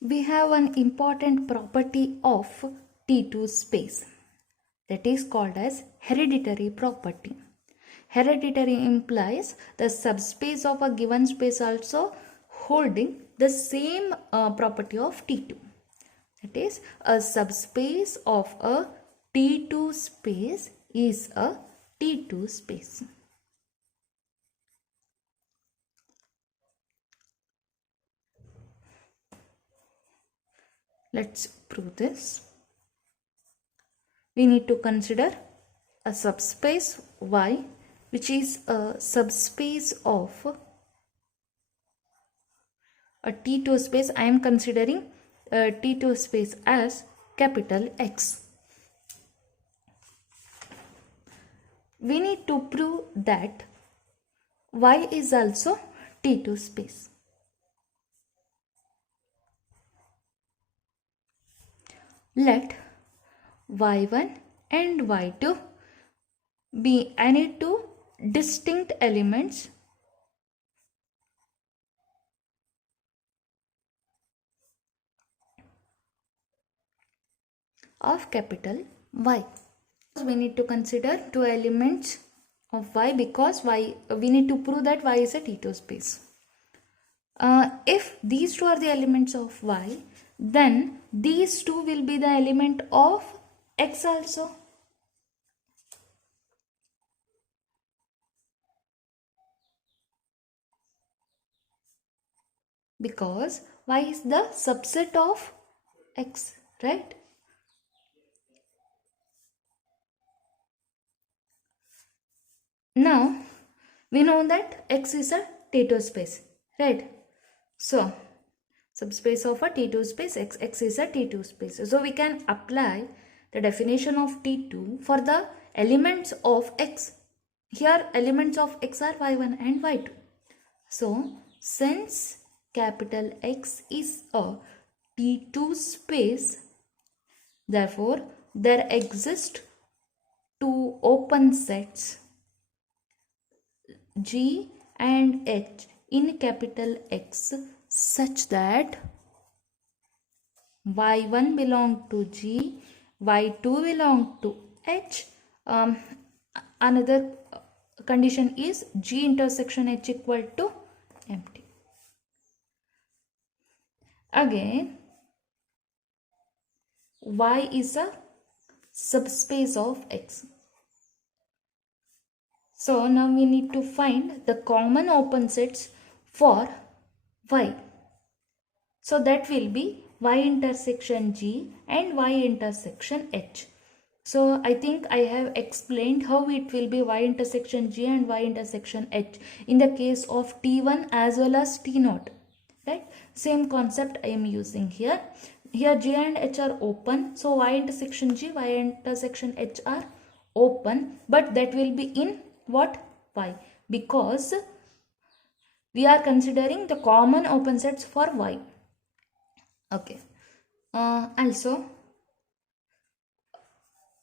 we have an important property of T2 space that is called as hereditary property. Hereditary implies the subspace of a given space also holding the same property of T2. That is, a subspace of a T2 space is a T2 space. Let's prove this. We need to consider a subspace Y, which is a subspace of a T2 space. I am considering a T2 space as capital X. We need to prove that Y is also T2 space. Let Y1 and Y2 be any two distinct elements of capital Y. We need to consider two elements of Y because we need to prove that Y is a T2 space. If these two are the elements of Y, then these two will be the element of X also. Because Y is the subset of X, right? Now, we know that X is a T2 space, right? So, subspace of a T2 space, X is a T2 space. So, we can apply the definition of T2 for the elements of X. Here, elements of X are Y1 and Y2. So, since capital X is a T2 space, therefore, there exist two open sets G and H in capital X such that Y1 belong to G, Y2 belong to H. Another condition is G intersection H equal to empty. Again, Y is a subspace of X. So now we need to find the common open sets for Y. So that will be Y intersection G and Y intersection H. So I think I have explained how it will be Y intersection G and Y intersection H in the case of T1 as well as T0. Right? Same concept I am using here. Here G and H are open. So Y intersection G, Y intersection H are open. But that will be in what? Y. Because we are considering the common open sets for Y. Okay. Also,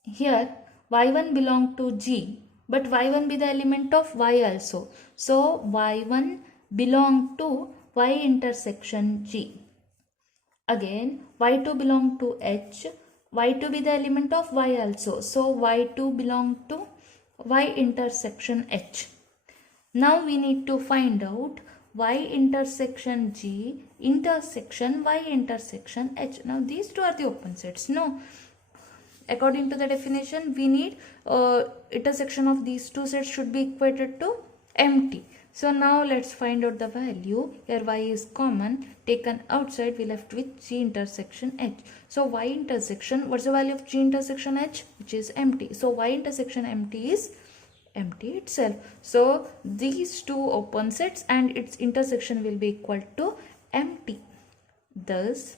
here Y1 belong to G, but Y1 be the element of Y also. So Y1 belong to Y intersection G. Again, Y2 belong to H. Y2 be the element of Y also. So Y2 belong to Y intersection H. Now we need to find out Y intersection G intersection Y intersection H. Now these two are the open sets. No. According to the definition, we need intersection of these two sets should be equated to empty. So now let's find out the value. Here Y is common. Taken outside, we left with G intersection H. So Y intersection, what's the value of G intersection H? Which is empty. So Y intersection empty is empty itself. So these two open sets and its intersection will be equal to empty. Thus,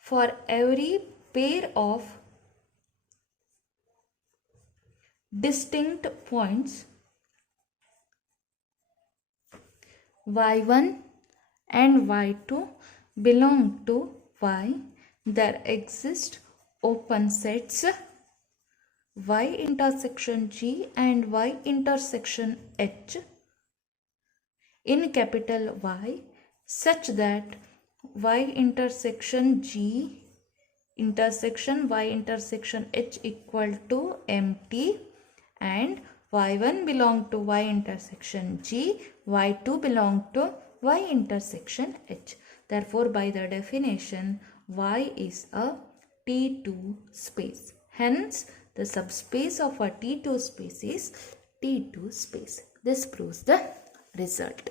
for every pair of distinct points Y1 and Y2 belong to Y, there exist open sets Y intersection G and Y intersection H in capital Y such that y intersection G intersection y intersection H equal to empty, and y1 belong to y intersection G, y2 belong to y intersection H. Therefore, by the definition, Y is a T2 space. Hence, the subspace of a T2 space is T2 space. This proves the result.